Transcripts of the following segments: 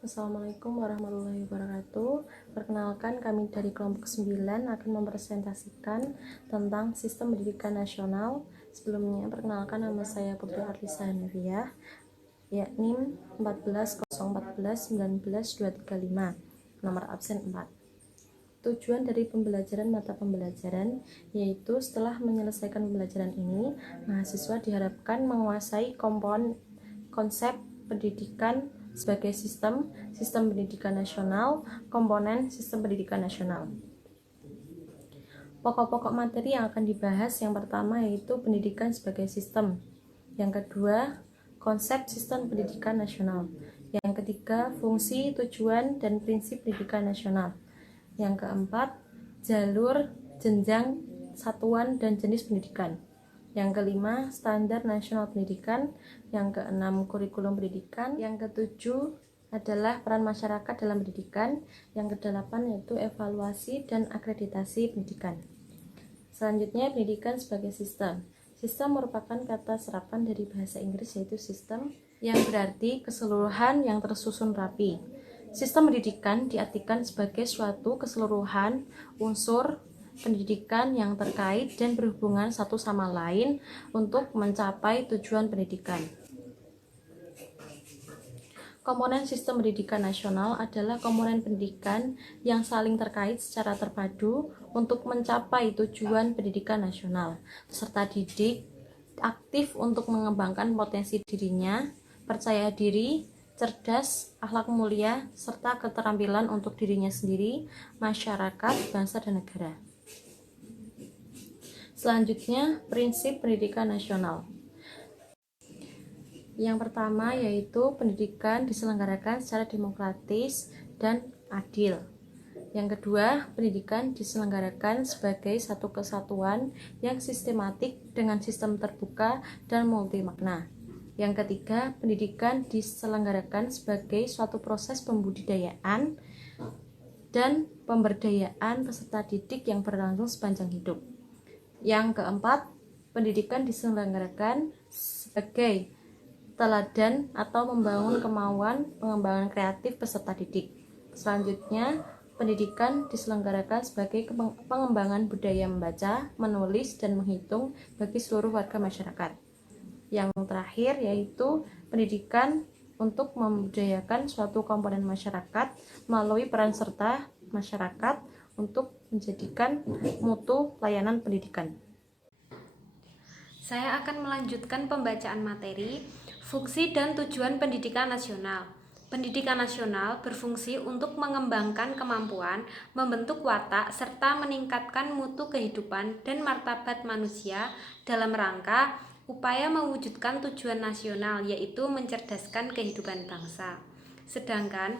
Assalamualaikum warahmatullahi wabarakatuh. Perkenalkan, kami dari kelompok 9 akan mempresentasikan tentang sistem pendidikan nasional. Sebelumnya, perkenalkan, nama saya Putri Arlisa Hanafiyah, yakni 14 nomor absen 4. Tujuan dari pembelajaran mata pembelajaran yaitu setelah menyelesaikan pembelajaran ini, mahasiswa diharapkan menguasai konsep pendidikan sebagai sistem pendidikan nasional, komponen sistem pendidikan nasional. Pokok-pokok materi yang akan dibahas, yang pertama yaitu pendidikan sebagai sistem, yang kedua konsep sistem pendidikan nasional, yang ketiga fungsi, tujuan, dan prinsip pendidikan nasional, yang keempat jalur, jenjang, satuan, dan jenis pendidikan, yang kelima standar nasional pendidikan, yang keenam kurikulum pendidikan, yang ketujuh adalah peran masyarakat dalam pendidikan, yang kedelapan yaitu evaluasi dan akreditasi pendidikan. Selanjutnya, pendidikan sebagai sistem. Sistem merupakan kata serapan dari bahasa Inggris yaitu system, yang berarti keseluruhan yang tersusun rapi. Sistem pendidikan diartikan sebagai suatu keseluruhan unsur pendidikan yang terkait dan berhubungan satu sama lain untuk mencapai tujuan pendidikan. Komponen sistem pendidikan nasional adalah komponen pendidikan yang saling terkait secara terpadu untuk mencapai tujuan pendidikan nasional. Peserta didik aktif untuk mengembangkan potensi dirinya, percaya diri, cerdas, akhlak mulia, serta keterampilan untuk dirinya sendiri, masyarakat, bangsa, dan negara. Selanjutnya, prinsip pendidikan nasional. Yang pertama yaitu pendidikan diselenggarakan secara demokratis dan adil. Yang kedua, pendidikan diselenggarakan sebagai satu kesatuan yang sistematik dengan sistem terbuka dan multimakna. Yang ketiga, pendidikan diselenggarakan sebagai suatu proses pembudidayaan dan pemberdayaan peserta didik yang berlangsung sepanjang hidup. Yang keempat, pendidikan diselenggarakan sebagai teladan atau membangun kemauan pengembangan kreatif peserta didik. Selanjutnya, pendidikan diselenggarakan sebagai pengembangan budaya membaca, menulis, dan menghitung bagi seluruh warga masyarakat. Yang terakhir yaitu pendidikan untuk membudayakan suatu komponen masyarakat melalui peran serta masyarakat untuk menjadikan mutu layanan pendidikan. Saya akan melanjutkan pembacaan materi fungsi dan tujuan pendidikan nasional. Pendidikan nasional berfungsi untuk mengembangkan kemampuan, membentuk watak, serta meningkatkan mutu kehidupan dan martabat manusia dalam rangka upaya mewujudkan tujuan nasional, yaitu mencerdaskan kehidupan bangsa. Sedangkan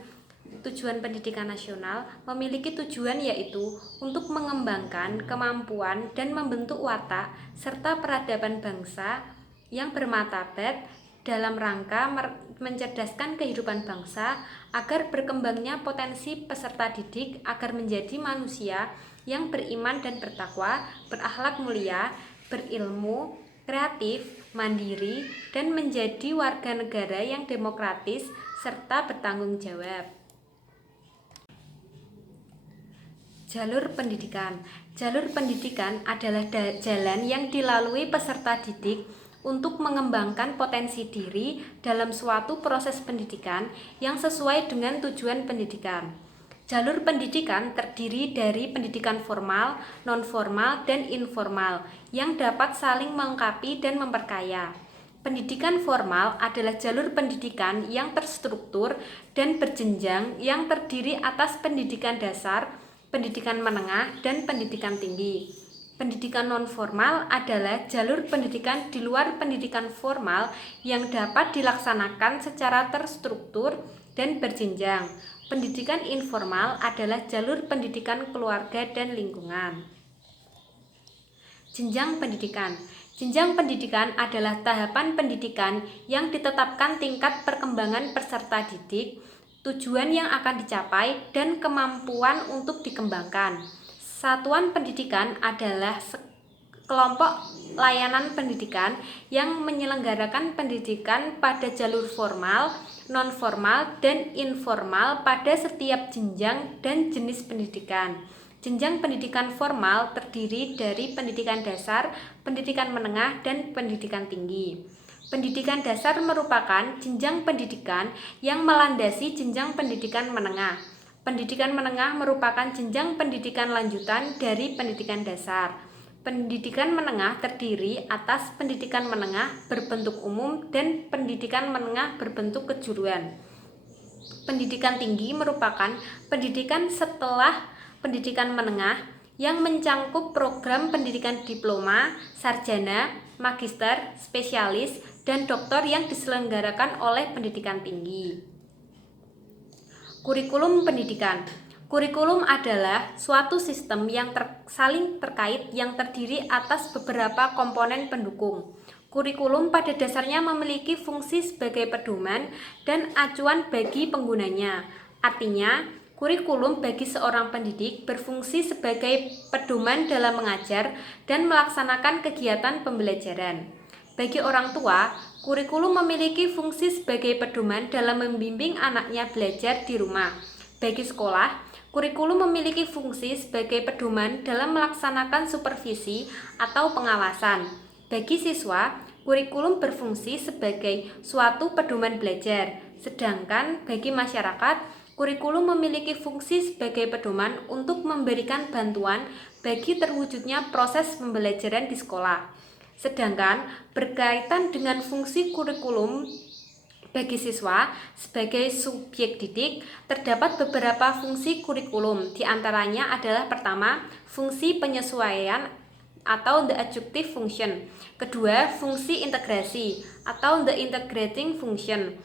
tujuan pendidikan nasional memiliki tujuan yaitu untuk mengembangkan kemampuan dan membentuk watak serta peradaban bangsa yang bermartabat dalam rangka mencerdaskan kehidupan bangsa agar berkembangnya potensi peserta didik agar menjadi manusia yang beriman dan bertakwa, berakhlak mulia, berilmu, kreatif, mandiri, dan menjadi warga negara yang demokratis serta bertanggung jawab. Jalur pendidikan. Jalur pendidikan adalah jalan yang dilalui peserta didik untuk mengembangkan potensi diri dalam suatu proses pendidikan yang sesuai dengan tujuan pendidikan. Jalur pendidikan terdiri dari pendidikan formal, non-formal, dan informal yang dapat saling melengkapi dan memperkaya. Pendidikan formal adalah jalur pendidikan yang terstruktur dan berjenjang yang terdiri atas pendidikan dasar, pendidikan menengah, dan pendidikan tinggi. Pendidikan non-formal adalah jalur pendidikan di luar pendidikan formal yang dapat dilaksanakan secara terstruktur dan berjenjang. Pendidikan informal adalah jalur pendidikan keluarga dan lingkungan. Jenjang pendidikan. Jenjang pendidikan adalah tahapan pendidikan yang ditetapkan tingkat perkembangan peserta didik, tujuan yang akan dicapai, dan kemampuan untuk dikembangkan. Satuan pendidikan adalah kelompok layanan pendidikan yang menyelenggarakan pendidikan pada jalur formal, nonformal, dan informal pada setiap jenjang dan jenis pendidikan. Jenjang pendidikan formal terdiri dari pendidikan dasar, pendidikan menengah, dan pendidikan tinggi. Pendidikan dasar merupakan jenjang pendidikan yang melandasi jenjang pendidikan menengah. Pendidikan menengah merupakan jenjang pendidikan lanjutan dari pendidikan dasar. Pendidikan menengah terdiri atas pendidikan menengah berbentuk umum dan pendidikan menengah berbentuk kejuruan. Pendidikan tinggi merupakan pendidikan setelah pendidikan menengah yang mencangkup program pendidikan diploma, sarjana, magister, spesialis, dan doktor yang diselenggarakan oleh pendidikan tinggi. Kurikulum pendidikan. Kurikulum adalah suatu sistem yang saling terkait yang terdiri atas beberapa komponen pendukung. Kurikulum pada dasarnya memiliki fungsi sebagai pedoman dan acuan bagi penggunanya. Artinya, kurikulum bagi seorang pendidik berfungsi sebagai pedoman dalam mengajar dan melaksanakan kegiatan pembelajaran. Bagi orang tua, kurikulum memiliki fungsi sebagai pedoman dalam membimbing anaknya belajar di rumah. Bagi sekolah, kurikulum memiliki fungsi sebagai pedoman dalam melaksanakan supervisi atau pengawasan. Bagi siswa, kurikulum berfungsi sebagai suatu pedoman belajar. Sedangkan bagi masyarakat, kurikulum memiliki fungsi sebagai pedoman untuk memberikan bantuan bagi terwujudnya proses pembelajaran di sekolah. Sedangkan berkaitan dengan fungsi kurikulum bagi siswa sebagai subjek didik, terdapat beberapa fungsi kurikulum. Di antaranya adalah pertama, fungsi penyesuaian atau the adjunctive function. Kedua, fungsi integrasi atau the integrating function,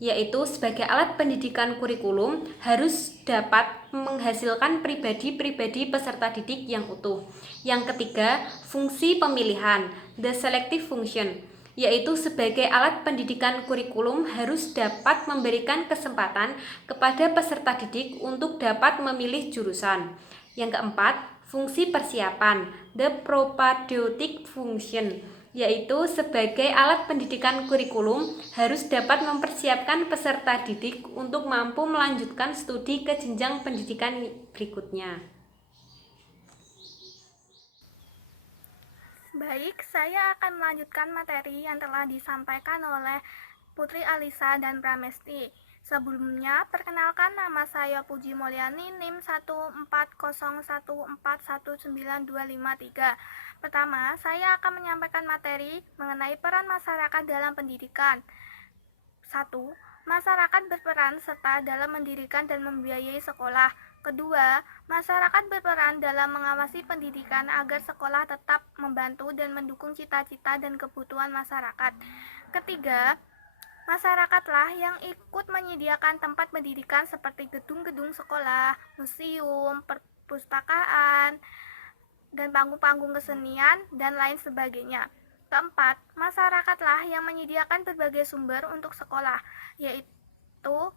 yaitu sebagai alat pendidikan kurikulum harus dapat menghasilkan pribadi-pribadi peserta didik yang utuh. Yang ketiga, fungsi pemilihan, the selective function, yaitu sebagai alat pendidikan kurikulum harus dapat memberikan kesempatan kepada peserta didik untuk dapat memilih jurusan. Yang keempat, fungsi persiapan, the propaedeutic function, yaitu sebagai alat pendidikan kurikulum harus dapat mempersiapkan peserta didik untuk mampu melanjutkan studi ke jenjang pendidikan berikutnya. Baik, saya akan melanjutkan materi yang telah disampaikan oleh Putri Alisa dan Pramesti. Sebelumnya, perkenalkan nama saya Puji Mulyani, NIM 14014192253. Pertama, saya akan menyampaikan materi mengenai peran masyarakat dalam pendidikan. 1. Masyarakat berperan serta dalam mendirikan dan membiayai sekolah. Kedua, masyarakat berperan dalam mengawasi pendidikan agar sekolah tetap membantu dan mendukung cita-cita dan kebutuhan masyarakat. Ketiga, masyarakatlah yang ikut menyediakan tempat pendidikan seperti gedung-gedung sekolah, museum, perpustakaan, dan panggung-panggung kesenian, dan lain sebagainya. Keempat, masyarakatlah yang menyediakan berbagai sumber untuk sekolah, yaitu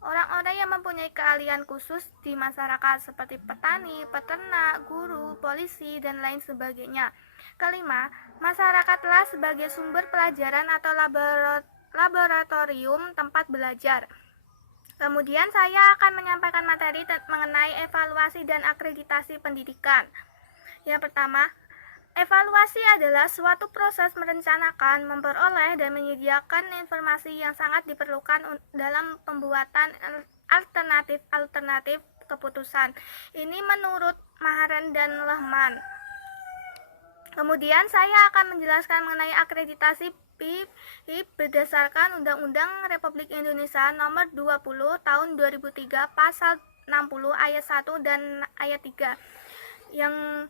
orang-orang yang mempunyai keahlian khusus di masyarakat seperti petani, peternak, guru, polisi, dan lain sebagainya. Kelima, masyarakatlah sebagai sumber pelajaran atau laboratorium tempat belajar. Kemudian saya akan menyampaikan materi mengenai evaluasi dan akreditasi pendidikan. Yang pertama, evaluasi adalah suatu proses merencanakan, memperoleh, dan menyediakan informasi yang sangat diperlukan dalam pembuatan alternatif keputusan. Ini menurut Maharen dan Lehman. Kemudian saya akan menjelaskan mengenai akreditasi PIP berdasarkan Undang-Undang Republik Indonesia Nomor 20 Tahun 2003 Pasal 60 Ayat 1 dan Ayat 3 yang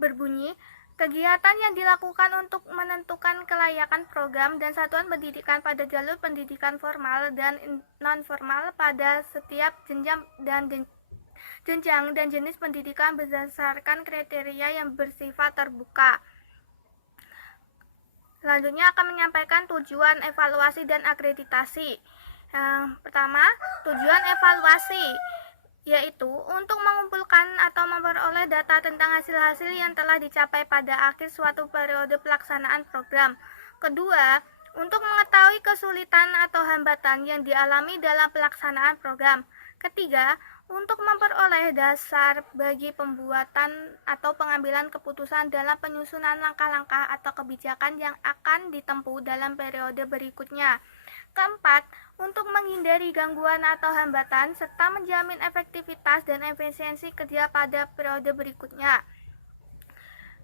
berbunyi, kegiatan yang dilakukan untuk menentukan kelayakan program dan satuan pendidikan pada jalur pendidikan formal dan non-formal pada setiap jenjang dan jenis pendidikan berdasarkan kriteria yang bersifat terbuka. Selanjutnya akan menyampaikan tujuan evaluasi dan akreditasi. Yang pertama, tujuan evaluasi yaitu untuk mengumpulkan atau memperoleh data tentang hasil-hasil yang telah dicapai pada akhir suatu periode pelaksanaan program. Kedua, untuk mengetahui kesulitan atau hambatan yang dialami dalam pelaksanaan program. Ketiga, untuk memperoleh dasar bagi pembuatan atau pengambilan keputusan dalam penyusunan langkah-langkah atau kebijakan yang akan ditempuh dalam periode berikutnya. Keempat, untuk menghindari gangguan atau hambatan serta menjamin efektivitas dan efisiensi kerja pada periode berikutnya.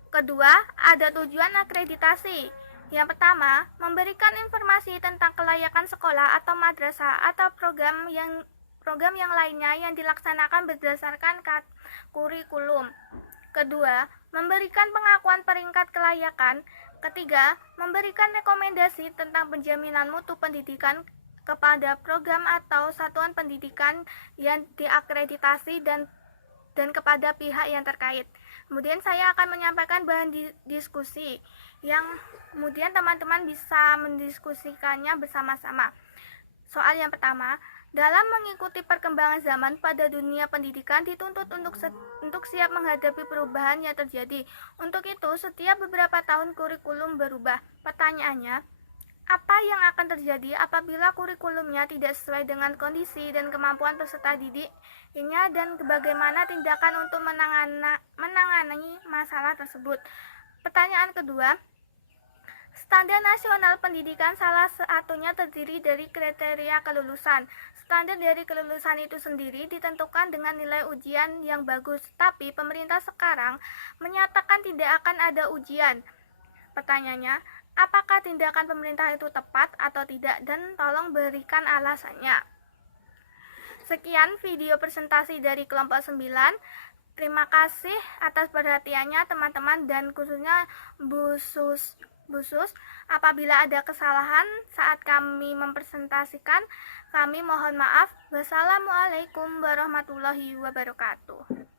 Kedua, ada tujuan akreditasi. Yang pertama, memberikan informasi tentang kelayakan sekolah atau madrasah atau program yang lainnya yang dilaksanakan berdasarkan kurikulum. Kedua, memberikan pengakuan peringkat kelayakan. Ketiga, memberikan rekomendasi tentang penjaminan mutu pendidikan kepada program atau satuan pendidikan yang diakreditasi dan kepada pihak yang terkait. Kemudian saya akan menyampaikan bahan diskusi yang kemudian teman-teman bisa mendiskusikannya bersama-sama. Soal yang pertama, dalam mengikuti perkembangan zaman pada dunia pendidikan dituntut untuk siap menghadapi perubahan yang terjadi. Untuk itu, setiap beberapa tahun kurikulum berubah. Pertanyaannya, apa yang akan terjadi apabila kurikulumnya tidak sesuai dengan kondisi dan kemampuan peserta didiknya dan bagaimana tindakan untuk menangani masalah tersebut? Pertanyaan kedua, standar nasional pendidikan salah satunya terdiri dari kriteria kelulusan. Standar dari kelulusan itu sendiri ditentukan dengan nilai ujian yang bagus, tapi pemerintah sekarang menyatakan tidak akan ada ujian. Pertanyaannya, apakah tindakan pemerintah itu tepat atau tidak, dan tolong berikan alasannya. Sekian video presentasi dari kelompok 9. Terima kasih atas perhatiannya teman-teman, dan khususnya Bu Sus. Apabila ada kesalahan saat kami mempresentasikan, kami mohon maaf. Wassalamualaikum warahmatullahi wabarakatuh.